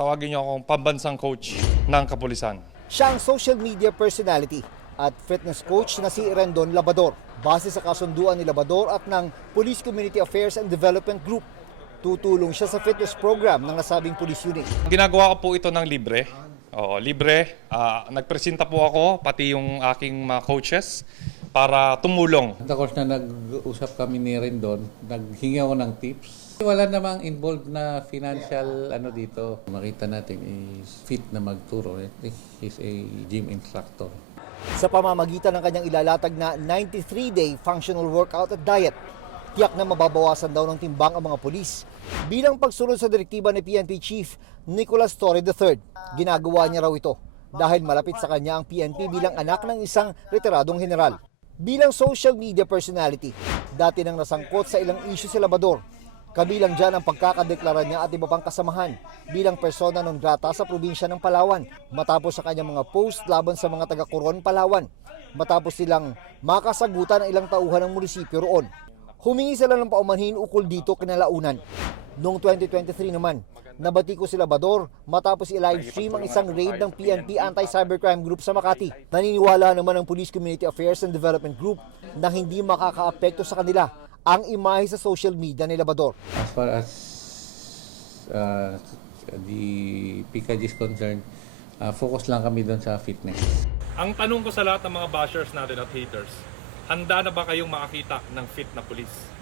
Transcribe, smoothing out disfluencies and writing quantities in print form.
tawagin niyo akong pambansang coach ng kapulisan. Siya ang social media personality at fitness coach na si Rendon Labador. Base sa kasunduan ni Labador at ng Police Community Affairs and Development Group, tutulong siya sa fitness program ng nasabing police unit. Ginagawa ko po ito ng libre. Libre. Nagpresenta po ako, pati yung aking mga coaches, para tumulong. Of course na nag-usap kami ni Rendon, naghingi ako ng tips. Wala namang involved na financial dito. Makita natin is fit na magturo. He's a gym instructor. Sa pamamagitan ng kanyang ilalatag na 93-day functional workout at diet, tiyak na mababawasan daw ng timbang ang mga pulis. Bilang pagsunod sa direktiba ni PNP Chief Nicolas Torre III, ginagawa niya raw ito dahil malapit sa kanya ang PNP bilang anak ng isang retiradong general. Bilang social media personality, dati nang nasangkot sa ilang issue si Labador. Kabilang dyan ang pagkakadeklara niya at iba pang kasamahan bilang persona non grata sa probinsya ng Palawan matapos sa kanyang mga post laban sa mga taga-Coron, Palawan matapos silang makasagutan ng ilang tauhan ng munisipyo roon. Humingi sila ng paumanhin ukol dito kinalaunan. Noong 2023 naman, nabati ko si Labador matapos i-livestream ang isang raid ng PNP Anti-Cybercrime Group sa Makati. Naniniwala naman ang Police Community Affairs and Development Group na hindi makakaapekto sa kanila ang imahe sa social media ni Labador. As far as the PKG is concerned, focus lang kami doon sa fitness. Ang tanong ko sa lahat ng mga bashers natin at haters, handa na ba kayong makakita ng fit na pulis?